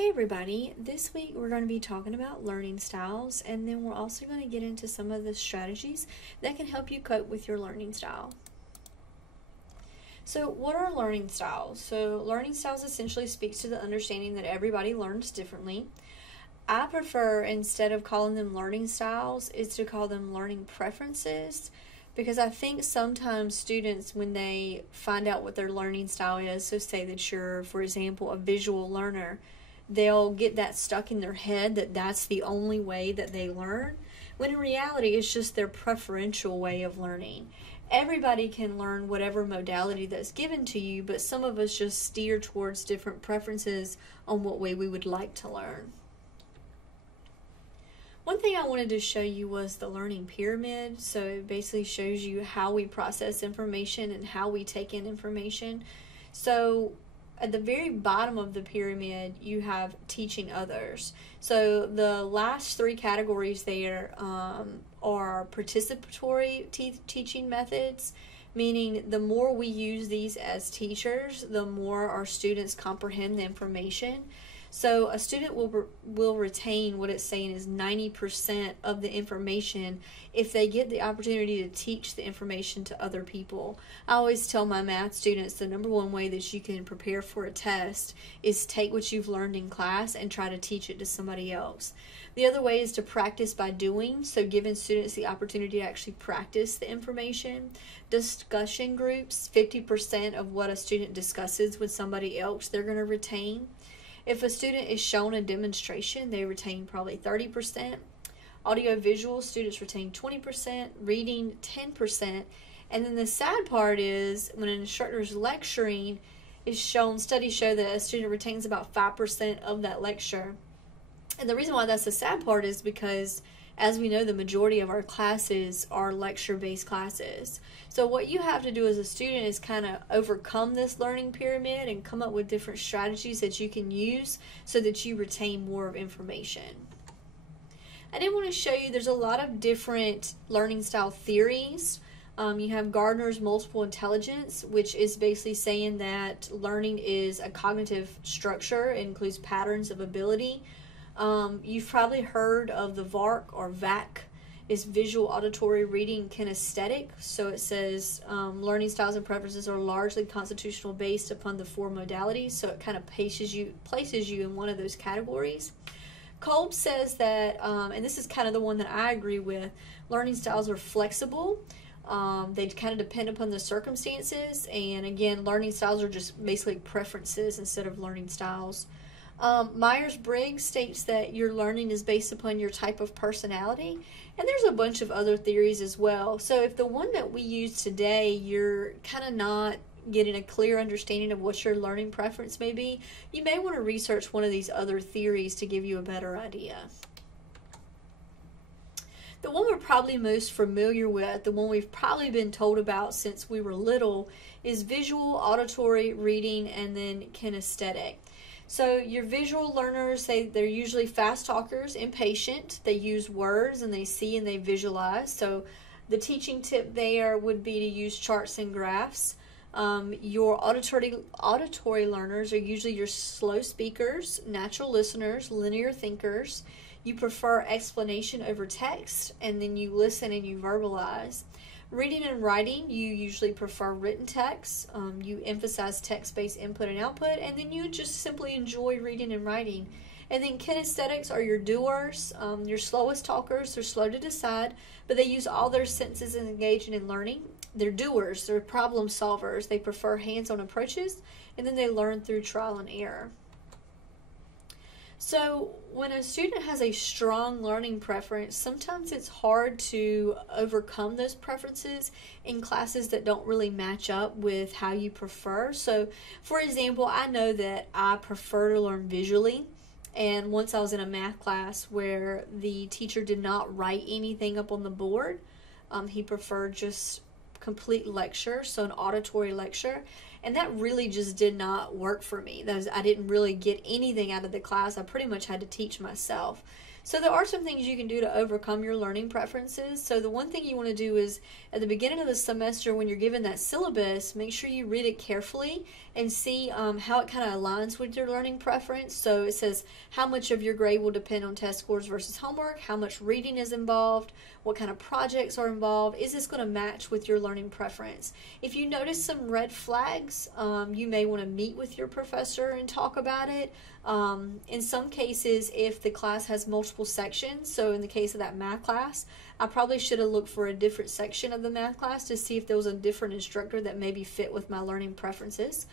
Hey everybody, this week we're going to be talking about learning styles, and then we're also going to get into some of the strategies that can help you cope with your learning style. So what are learning styles? So learning styles essentially speaks to the understanding that everybody learns differently. I prefer, instead of calling them learning styles, is to call them learning preferences, because I think sometimes students, when they find out what their learning style is, so say that you're, for example, a visual learner, they'll get that stuck in their head that that's the only way that they learn, when in reality it's just their preferential way of learning. Everybody can learn whatever modality that's given to you, but some of us just steer towards different preferences on what way we would like to learn. One thing I wanted to show you was the learning pyramid. So it basically shows you how we process information and how we take in information. So at the very bottom of the pyramid, you have teaching others. So the last three categories there are participatory teaching methods, meaning the more we use these as teachers, the more our students comprehend the information. So a student will retain what it's saying is 90% of the information if they get the opportunity to teach the information to other people. I always tell my math students the number one way that you can prepare for a test is take what you've learned in class and try to teach it to somebody else. The other way is to practice by doing, so giving students the opportunity to actually practice the information. Discussion groups, 50% of what a student discusses with somebody else, they're going to retain. If a student is shown a demonstration, they retain probably 30%. Audio-visual, students retain 20%. Reading, 10%. And then the sad part is when an instructor is lecturing, studies show that a student retains about 5% of that lecture. And the reason why that's the sad part is because, as we know, the majority of our classes are lecture-based classes. So what you have to do as a student is kind of overcome this learning pyramid and come up with different strategies that you can use so that you retain more of information. I did want to show you there's a lot of different learning style theories. You have Gardner's multiple intelligence, which is basically saying that learning is a cognitive structure. It includes patterns of ability. You've probably heard of the VARK or VAC, is visual, auditory, reading, kinesthetic. So it says learning styles and preferences are largely constitutional based upon the four modalities. So it kind of places you in one of those categories. Kolb says that, and this is kind of the one that I agree with, learning styles are flexible. They kind of depend upon the circumstances. And again, learning styles are just basically preferences instead of learning styles. Myers-Briggs states that your learning is based upon your type of personality, and there's a bunch of other theories as well. So if the one that we use today, you're kind of not getting a clear understanding of what your learning preference may be, you may want to research one of these other theories to give you a better idea. The one we're probably most familiar with, the one we've probably been told about since we were little, is visual, auditory, reading, and then kinesthetic. So your visual learners, they're usually fast talkers, impatient. They use words and they see and they visualize. So the teaching tip there would be to use charts and graphs. Your auditory learners are usually your slow speakers, natural listeners, linear thinkers. You prefer explanation over text, and then you listen and you verbalize. Reading and writing, you usually prefer written text. You emphasize text-based input and output, and then you just simply enjoy reading and writing. And then kinesthetics are your doers, your slowest talkers. They're slow to decide, but they use all their senses and engage in learning. They're doers. They're problem solvers. They prefer hands-on approaches, and then they learn through trial and error. So when a student has a strong learning preference, sometimes it's hard to overcome those preferences in classes that don't really match up with how you prefer. So for example, I know that I prefer to learn visually, and once I was in a math class where the teacher did not write anything up on the board, he preferred just complete lecture, so an auditory lecture. And that really just did not work for me. I didn't really get anything out of the class. I pretty much had to teach myself. So there are some things you can do to overcome your learning preferences. So the one thing you want to do is at the beginning of the semester when you're given that syllabus, make sure you read it carefully and see how it kind of aligns with your learning preference. So it says how much of your grade will depend on test scores versus homework, how much reading is involved, what kind of projects are involved. Is this going to match with your learning preference? If you notice some red flags, you may want to meet with your professor and talk about it. In some cases, if the class has multiple sections, so in the case of that math class, I probably should have looked for a different section of the math class to see if there was a different instructor that maybe fit with my learning preferences.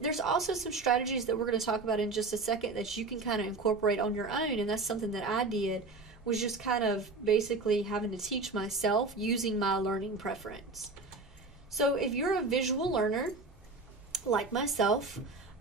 There's also some strategies that we're going to talk about in just a second that you can kind of incorporate on your own, and that's something that I did, was just kind of basically having to teach myself using my learning preference. So if you're a visual learner like myself,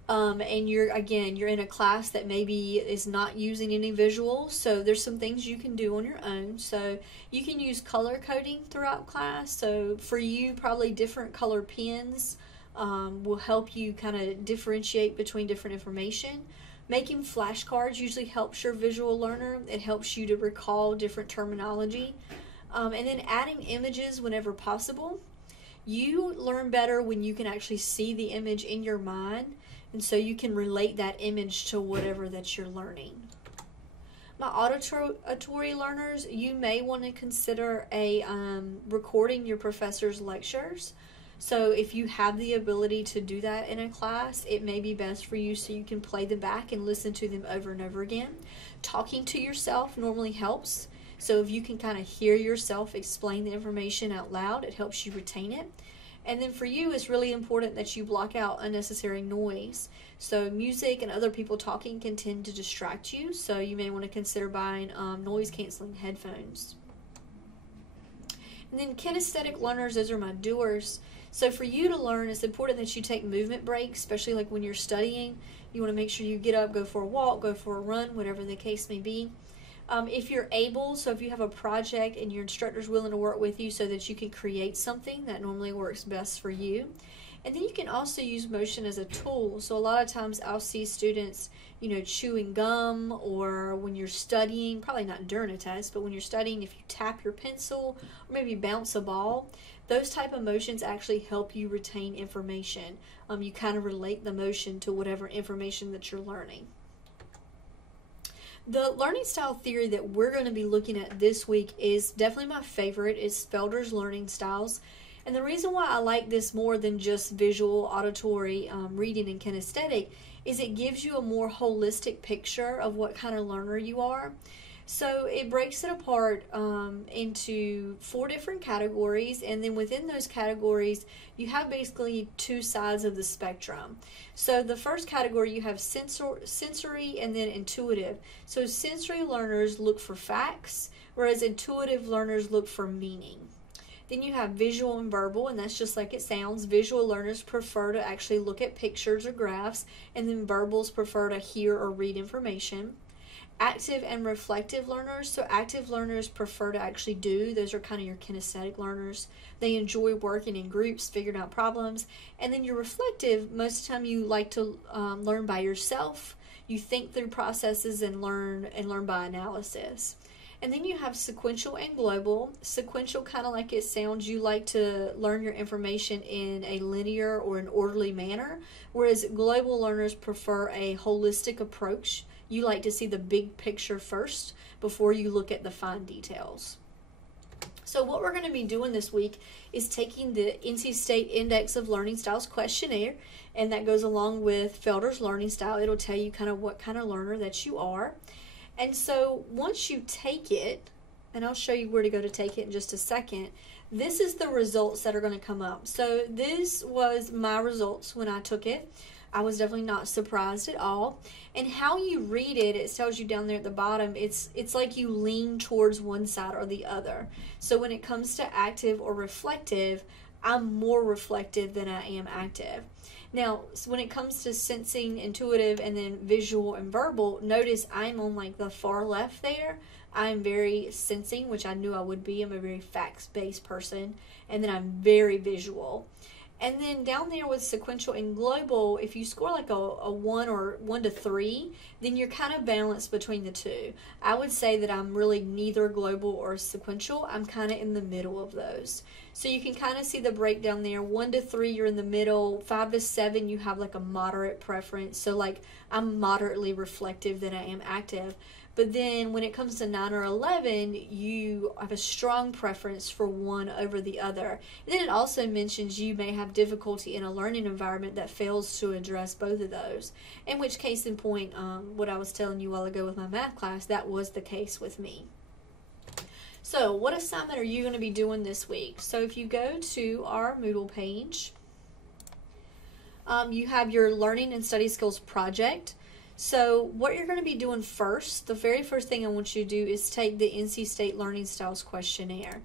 and you're in a class that maybe is not using any visuals, so there's some things you can do on your own. So you can use color coding throughout class. So for you, probably different color pens will help you kind of differentiate between different information. Making flashcards usually helps your visual learner. It helps you to recall different terminology. And then adding images whenever possible. You learn better when you can actually see the image in your mind, and so you can relate that image to whatever that you're learning. My auditory learners, you may want to consider recording your professor's lectures. So if you have the ability to do that in a class, it may be best for you so you can play them back and listen to them over and over again. Talking to yourself normally helps. So if you can kind of hear yourself explain the information out loud, it helps you retain it. And then for you, it's really important that you block out unnecessary noise. So music and other people talking can tend to distract you, so you may want to consider buying noise-canceling headphones. And then kinesthetic learners, those are my doers. So for you to learn, it's important that you take movement breaks, especially like when you're studying. You want to make sure you get up, go for a walk, go for a run, whatever the case may be. If you're able, so if you have a project and your instructor's willing to work with you so that you can create something, that normally works best for you. And then you can also use motion as a tool. So a lot of times I'll see students, chewing gum, or when you're studying, probably not during a test, but when you're studying, if you tap your pencil or maybe bounce a ball, those type of motions actually help you retain information. You kind of relate the motion to whatever information that you're learning. The learning style theory that we're going to be looking at this week is definitely my favorite. It's Felder's learning styles. And the reason why I like this more than just visual, auditory, reading, and kinesthetic is it gives you a more holistic picture of what kind of learner you are. So it breaks it apart into 4 different categories, and then within those categories you have basically 2 sides of the spectrum. So the first category, you have sensory and then intuitive. So sensory learners look for facts, whereas intuitive learners look for meaning. Then you have visual and verbal, and that's just like it sounds. Visual learners prefer to actually look at pictures or graphs, and then verbals prefer to hear or read information. Active and reflective learners. So active learners prefer to actually do. Those are kind of your kinesthetic learners. They enjoy working in groups, figuring out problems. And then your reflective, most of the time you like to learn by yourself. You think through processes and learn by analysis. And then you have sequential and global. Sequential, kind of like it sounds, you like to learn your information in a linear or an orderly manner, whereas global learners prefer a holistic approach. You like to see the big picture first before you look at the fine details. So what we're going to be doing this week is taking the NC State Index of Learning Styles questionnaire, and that goes along with Felder's learning style. It'll tell you kind of what kind of learner that you are. And so once you take it, and I'll show you where to go to take it in just a second, this is the results that are going to come up. So this was my results when I took it. I was definitely not surprised at all. And how you read it, it tells you down there at the bottom, it's like you lean towards one side or the other. So when it comes to active or reflective, I'm more reflective than I am active. Now, when it comes to sensing, intuitive, and then visual and verbal, notice I'm on like the far left there. I'm very sensing, which I knew I would be. I'm a very facts-based person. And then I'm very visual. And then down there with sequential and global, if you score like a 1 or 1 to 3, then you're kind of balanced between the two. I would say that I'm really neither global or sequential. I'm kind of in the middle of those. So you can kind of see the breakdown there. 1 to 3, you're in the middle. 5 to 7, you have like a moderate preference. So like I'm moderately reflective than I am active. But then when it comes to 9 or 11, you have a strong preference for one over the other. And then it also mentions you may have difficulty in a learning environment that fails to address both of those. In which case in point, what I was telling you a while ago with my math class, that was the case with me. So what assignment are you going to be doing this week? So if you go to our Moodle page, you have your Learning and Study Skills project. So what you're going to be doing first, the very first thing I want you to do is take the NC State Learning Styles Questionnaire.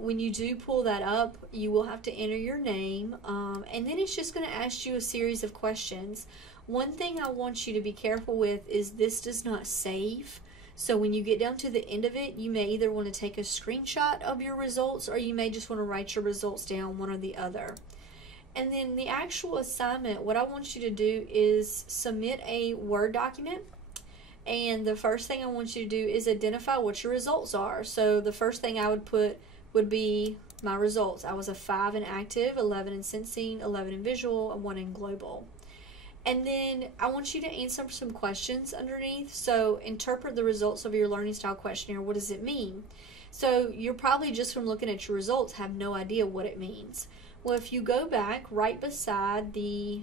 When you do pull that up, you will have to enter your name, and then it's just going to ask you a series of questions. One thing I want you to be careful with is this does not save. So when you get down to the end of it, you may either want to take a screenshot of your results or you may just want to write your results down, one or the other. And then the actual assignment, what I want you to do is submit a Word document. And the first thing I want you to do is identify what your results are. So the first thing I would put would be my results. I was a 5 in active, 11 in sensing, 11 in visual, and 1 in global. And then I want you to answer some questions underneath. So interpret the results of your learning style questionnaire. What does it mean? So you're probably just from looking at your results have no idea what it means. Well, if you go back right beside the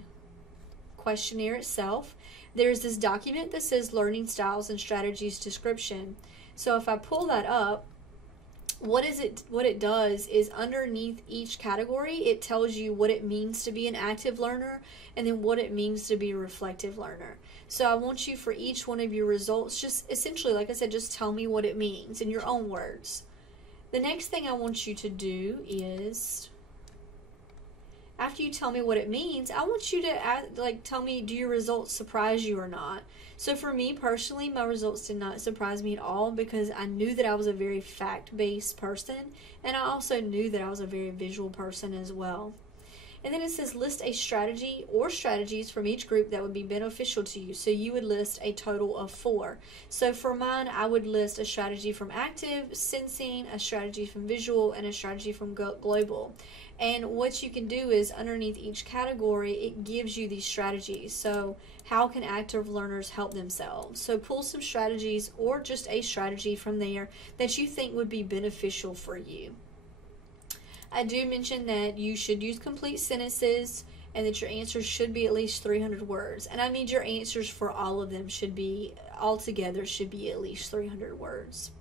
questionnaire itself, there's this document that says Learning Styles and Strategies Description. So if I pull that up, what it does is underneath each category, it tells you what it means to be an active learner and then what it means to be a reflective learner. So I want you for each one of your results, just essentially, like I said, just tell me what it means in your own words. The next thing I want you to do is, after you tell me what it means, I want you to tell me, do your results surprise you or not? So for me personally, my results did not surprise me at all because I knew that I was a very fact-based person, and I also knew that I was a very visual person as well. And then it says list a strategy or strategies from each group that would be beneficial to you. So you would list a total of 4. So for mine, I would list a strategy from active, sensing, a strategy from visual, and a strategy from global. And what you can do is underneath each category, it gives you these strategies. So how can active learners help themselves? So pull some strategies or just a strategy from there that you think would be beneficial for you. I do mention that you should use complete sentences and that your answers should be at least 300 words. And I mean your answers for all of them altogether should be at least 300 words.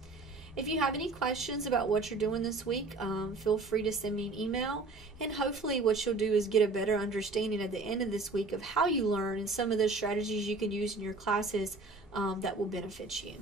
If you have any questions about what you're doing this week, feel free to send me an email. And hopefully what you'll do is get a better understanding at the end of this week of how you learn and some of the strategies you can use in your classes that will benefit you.